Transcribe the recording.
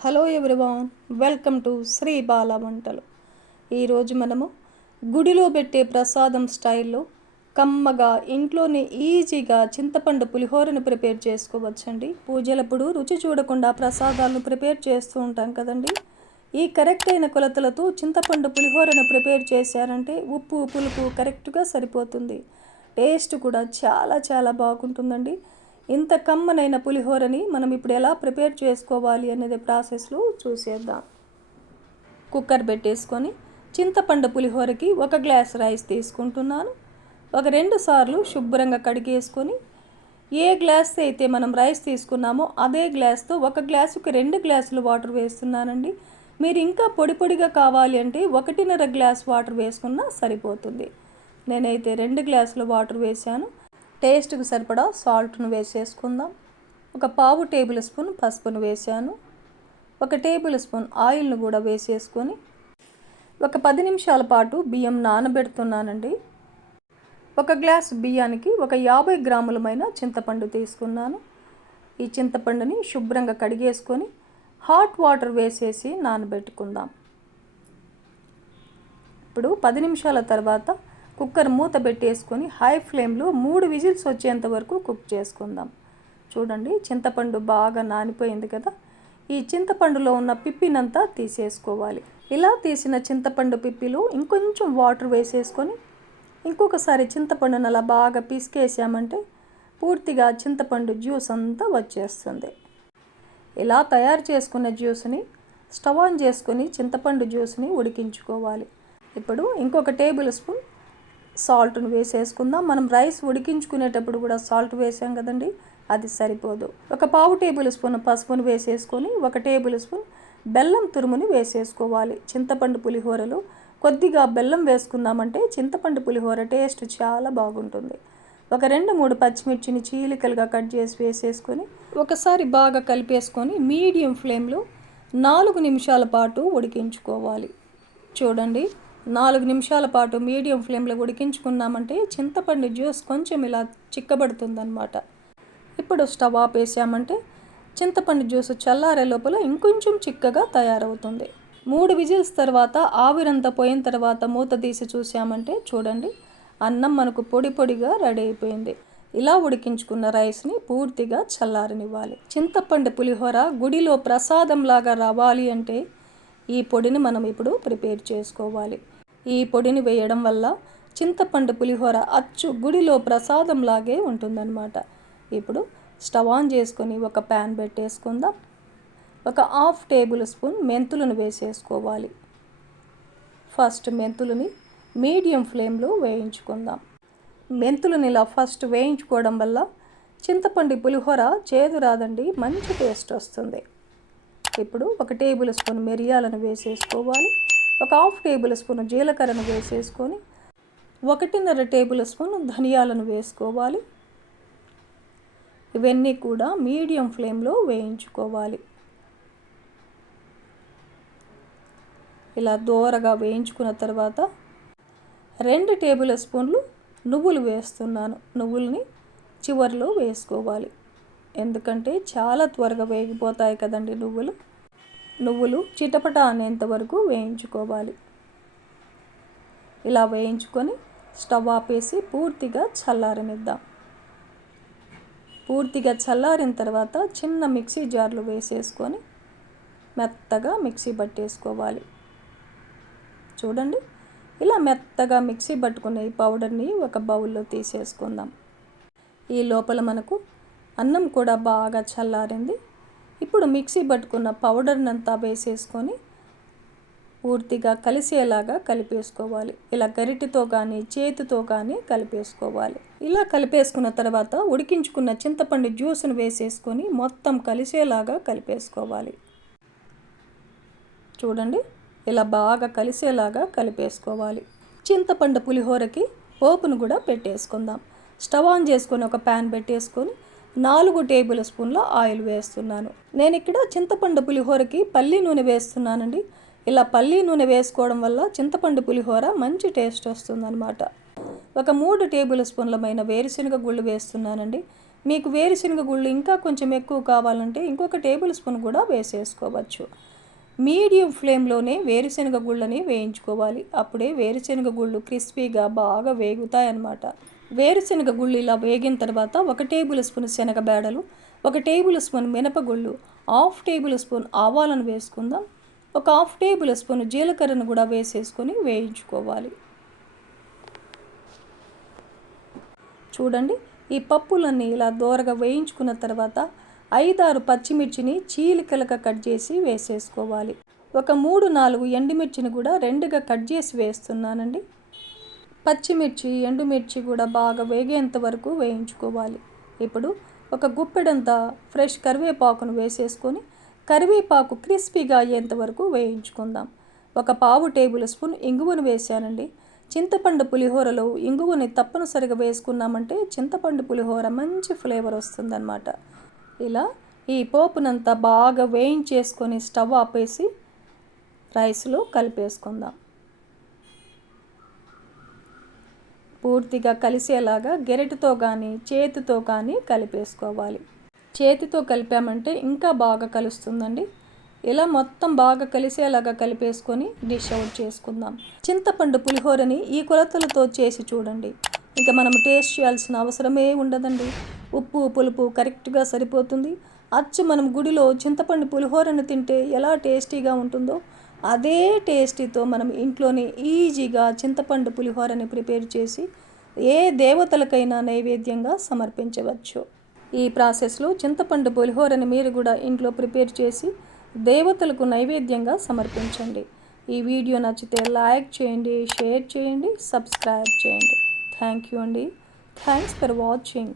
Hello everyone welcome to Sri Bala Vantalu. ఈరోజు మనము గుడిలో పెట్టే ప్రసాదం స్టైల్లో కమ్మగా ఇంట్లోనే ఈజీగా చింతపండు పులిహోరను ప్రిపేర్ చేసుకోవచ్చండి. పూజలప్పుడు రుచి చూడకుండా ప్రసాదాలను ప్రిపేర్ చేస్తూ ఉంటాం కదండి. ఈ కరెక్ట్ అయిన కొలతలతో చింతపండు పులిహోరను ప్రిపేర్ చేశారంటే ఉప్పు పులుపు కరెక్ట్గా సరిపోతుంది. టేస్ట్ కూడా చాలా చాలా బాగుంటుందండి. ఇంత కమ్మనైన పులిహోరని మనం ఇప్పుడు ఎలా ప్రిపేర్ చేసుకోవాలి అనేది ప్రాసెస్లో చూసేద్దాం. కుక్కర్ పెట్టేసుకొని చింతపండు పులిహోరకి ఒక గ్లాస్ రైస్ తీసుకుంటున్నాను. ఒక రెండు సార్లు శుభ్రంగా కడిగేసుకొని ఏ గ్లాస్ అయితే మనం రైస్ తీసుకున్నామో అదే గ్లాస్తో ఒక గ్లాసుకి రెండు గ్లాసులు వాటర్ వేస్తున్నానండి. మీరు ఇంకా పొడి పొడిగా కావాలి అంటే ఒకటిన్నర గ్లాస్ వాటర్ వేసుకున్నా సరిపోతుంది. నేనైతే రెండు గ్లాసులు వాటర్ వేసాను టేస్ట్కి సరిపడా సాల్ట్ను వేసేసుకుందాం. ఒక పావు టేబుల్ స్పూన్ పసుపును వేసాను. ఒక టేబుల్ స్పూన్ ఆయిల్ను కూడా వేసేసుకొని ఒక పది నిమిషాల పాటు బియ్యం నానబెడుతున్నానండి. ఒక గ్లాస్ బియ్యానికి ఒక యాభై గ్రాములమైన చింతపండు తీసుకున్నాను. ఈ చింతపండుని శుభ్రంగా కడిగేసుకొని హాట్ వాటర్ వేసేసి నానబెట్టుకుందాం. ఇప్పుడు పది నిమిషాల తర్వాత కుక్కర్ మూత పెట్టేసుకొని హై ఫ్లేమ్లో మూడు విజిల్స్ వచ్చేంత వరకు కుక్ చేసుకుందాం. చూడండి చింతపండు బాగా నానిపోయింది కదా. ఈ చింతపండులో ఉన్న పిప్పినంతా తీసేసుకోవాలి. ఇలా తీసిన చింతపండు పిప్పిలో ఇంకొంచెం వాటర్ వేసేసుకొని ఇంకొకసారి చింతపండును అలా బాగా పిసికేసామంటే పూర్తిగా చింతపండు జ్యూస్ అంతా వచ్చేస్తుంది. ఇలా తయారు చేసుకున్న జ్యూస్ని స్టవ్ ఆన్ చేసుకొని చింతపండు జ్యూస్ని ఉడికించుకోవాలి. ఇప్పుడు ఇంకొక టేబుల్ స్పూన్ సాల్ట్ను వేసేసుకుందాం. మనం రైస్ ఉడికించుకునేటప్పుడు కూడా సాల్ట్ వేసాం కదండి అది సరిపోదు. ఒక పావు టేబుల్ స్పూన్ పసుపును వేసేసుకొని ఒక టేబుల్ స్పూన్ బెల్లం తురుముని వేసేసుకోవాలి. చింతపండు పులిహోరలో కొద్దిగా బెల్లం వేసుకున్నామంటే చింతపండు పులిహోర టేస్ట్ చాలా బాగుంటుంది. ఒక రెండు మూడు పచ్చిమిర్చిని చీలికలుగా కట్ చేసి వేసేసుకొని ఒకసారి బాగా కలిపేసుకొని మీడియం ఫ్లేమ్లో నాలుగు నిమిషాల పాటు ఉడికించుకోవాలి. చూడండి. నాలుగు నిమిషాల పాటు మీడియం ఫ్లేమ్లో ఉడికించుకున్నామంటే చింతపండు జ్యూస్ కొంచెం ఇలా చిక్కబడుతుందన్నమాట. ఇప్పుడు స్టవ్ ఆపేసామంటే చింతపండు జ్యూస్ చల్లారే లోపల ఇంకొంచెం చిక్కగా తయారవుతుంది. మూడు విజిల్స్ తర్వాత ఆవిరంతా పోయిన తర్వాత మూత తీసి చూసామంటే చూడండి అన్నం మనకు పొడి పొడిగా రెడీ అయిపోయింది. ఇలా ఉడికించుకున్న రైస్ని పూర్తిగా చల్లారనివ్వాలి. చింతపండు పులిహోర గుడిలో ప్రసాదంలాగా రావాలి అంటే ఈ పొడిని మనం ఇప్పుడు ప్రిపేర్ చేసుకోవాలి. ఈ పొడిని వేయడం వల్ల చింతపండు పులిహోర అచ్చు గుడిలో ప్రసాదంలాగే ఉంటుందన్నమాట. ఇప్పుడు స్టవ్ ఆన్ చేసుకొని ఒక ప్యాన్ పెట్టేసుకుందాం. ఒక హాఫ్ టేబుల్ స్పూన్ మెంతులను వేసేసుకోవాలి. ఫస్ట్ మెంతులని మీడియం ఫ్లేమ్లో వేయించుకుందాం. మెంతులను ఇలా ఫస్ట్ వేయించుకోవడం వల్ల చింతపండు పులిహోర చేదు రాదండి మంచి టేస్ట్ వస్తుంది. ఇప్పుడు ఒక టేబుల్ స్పూన్ మిరియాలను వేసేసుకోవాలి. ఒక హాఫ్ టేబుల్ స్పూన్ జీలకర్రను వేసేసుకొని ఒకటిన్నర టేబుల్ స్పూన్ ధనియాలను వేసుకోవాలి. ఇవన్నీ కూడా మీడియం ఫ్లేమ్లో వేయించుకోవాలి. ఇలా దోరగా వేయించుకున్న తర్వాత రెండు టేబుల్ స్పూన్లు నువ్వులు వేస్తున్నాను. నువ్వుల్ని చివరిలో వేసుకోవాలి. ఎందుకంటే చాలా త్వరగా వేగిపోతాయి కదండి నువ్వులు. నువ్వులు చిటపట అనేంత వరకు వేయించుకోవాలి. ఇలా వేయించుకొని స్టవ్ ఆపేసి పూర్తిగా చల్లారనిద్దాం. పూర్తిగా చల్లారిన తర్వాత చిన్న మిక్సీ జార్లు వేసేసుకొని మెత్తగా మిక్సీ పట్టేసుకోవాలి చూడండి ఇలా మెత్తగా మిక్సీ పట్టుకునే ఈ పౌడర్ని ఒక బౌల్లో తీసేసుకుందాం. ఈ లోపల మనకు అన్నం కూడా బాగా చల్లారింది. ఇప్పుడు మిక్సీ పట్టుకున్న పౌడర్ని అంతా వేసేసుకొని పూర్తిగా కలిసేలాగా కలిపేసుకోవాలి. ఇలా గరిటితో కానీ చేతితో కానీ కలిపేసుకోవాలి. ఇలా కలిపేసుకున్న తర్వాత ఉడికించుకున్న చింతపండు జ్యూస్ను వేసేసుకొని మొత్తం కలిసేలాగా కలిపేసుకోవాలి. చూడండి ఇలా బాగా కలిసేలాగా కలిపేసుకోవాలి. చింతపండు పులిహోరకి పోపును కూడా పెట్టేసుకుందాం. స్టవ్ ఆన్ చేసుకొని ఒక ప్యాన్ పెట్టేసుకొని నాలుగు టేబుల్ స్పూన్ల ఆయిల్ వేస్తున్నాను. నేను ఇక్కడ చింతపండు పులిహోరకి పల్లి నూనె వేస్తున్నానండి. ఇలా పల్లి నూనె వేసుకోవడం వల్ల చింతపండు పులిహోర మంచి టేస్ట్ వస్తుందన్నమాట. ఒక మూడు టేబుల్ స్పూన్లమైన వేరుశనగ గుళ్ళు వేస్తున్నానండి. మీకు వేరుశనగ గుళ్ళు ఇంకా కొంచెం ఎక్కువ కావాలంటే ఇంకొక టేబుల్ స్పూన్ కూడా వేసేసుకోవచ్చు. మీడియం ఫ్లేమ్లోనే వేరుశనగ గుళ్ళని వేయించుకోవాలి. అప్పుడే వేరుశనగ గుళ్ళు క్రిస్పీగా బాగా వేగుతాయన్నమాట. వేరుశనగ గుళ్ళు ఇలా వేగిన తర్వాత ఒక టేబుల్ స్పూన్ శనగ బేడలు ఒక టేబుల్ స్పూన్ మినపగుళ్ళు హాఫ్ టేబుల్ స్పూన్ ఆవాలను వేసుకుందాం. ఒక హాఫ్ టేబుల్ స్పూన్ జీలకర్రను కూడా వేసేసుకొని వేయించుకోవాలి. చూడండి ఈ పప్పులన్నీ ఇలా దోరగా వేయించుకున్న తర్వాత ఐదారు పచ్చిమిర్చిని చీలికలుగా కట్ చేసి వేసేసుకోవాలి. ఒక మూడు నాలుగు ఎండుమిర్చిని కూడా రెండుగా కట్ చేసి వేస్తున్నానండి. పచ్చిమిర్చి ఎండుమిర్చి కూడా బాగా వేగేంత వరకు వేయించుకోవాలి. ఇప్పుడు ఒక గుప్పెడంత ఫ్రెష్ కరివేపాకును వేసేసుకొని కరివేపాకు క్రిస్పీగా అయ్యేంత వరకు వేయించుకుందాం. ఒక పావు టేబుల్ స్పూన్ ఇంగువను వేసానండి చింతపండు పులిహోరలో ఇంగువని తప్పనిసరిగా వేసుకున్నామంటే చింతపండు పులిహోర మంచి ఫ్లేవర్ వస్తుందన్నమాట. ఇలా ఈ పోపునంతా బాగా వేయించేసుకొని స్టవ్ ఆపేసి రైస్లో కలిపేసుకుందాం. పూర్తిగా కలిసేలాగా గెరటితో కానీ చేతితో కానీ కలిపేసుకోవాలి. చేతితో కలిపామంటే ఇంకా బాగా కలుస్తుందండి. ఇలా మొత్తం బాగా కలిసేలాగా కలిపేసుకొని డిష్ అవుట్ చేసుకుందాం. చింతపండు పులిహోరని ఈ కొలతలతో చేసి చూడండి. ఇంకా మనం టేస్ట్ చేయాల్సిన అవసరమే ఉండదండి. ఉప్పు పులుపు కరెక్ట్గా సరిపోతుంది. అచ్చు మనం గుడిలో చింతపండు పులిహోరను తింటే ఎలా టేస్టీగా ఉంటుందో అదే టేస్టీతో మనం ఇంట్లోనే ఈజీగా చింతపండు పులిహోరని ప్రిపేర్ చేసి ఏ దేవతలకైనా నైవేద్యంగా సమర్పించవచ్చు. ఈ ప్రాసెస్లో చింతపండు పులిహోరని మీరు కూడా ఇంట్లో ప్రిపేర్ చేసి దేవతలకు నైవేద్యంగా సమర్పించండి. ఈ వీడియో నచ్చితే లైక్ చేయండి షేర్ చేయండి సబ్స్క్రైబ్ చేయండి. థ్యాంక్ యూ అండి. Thanks for watching.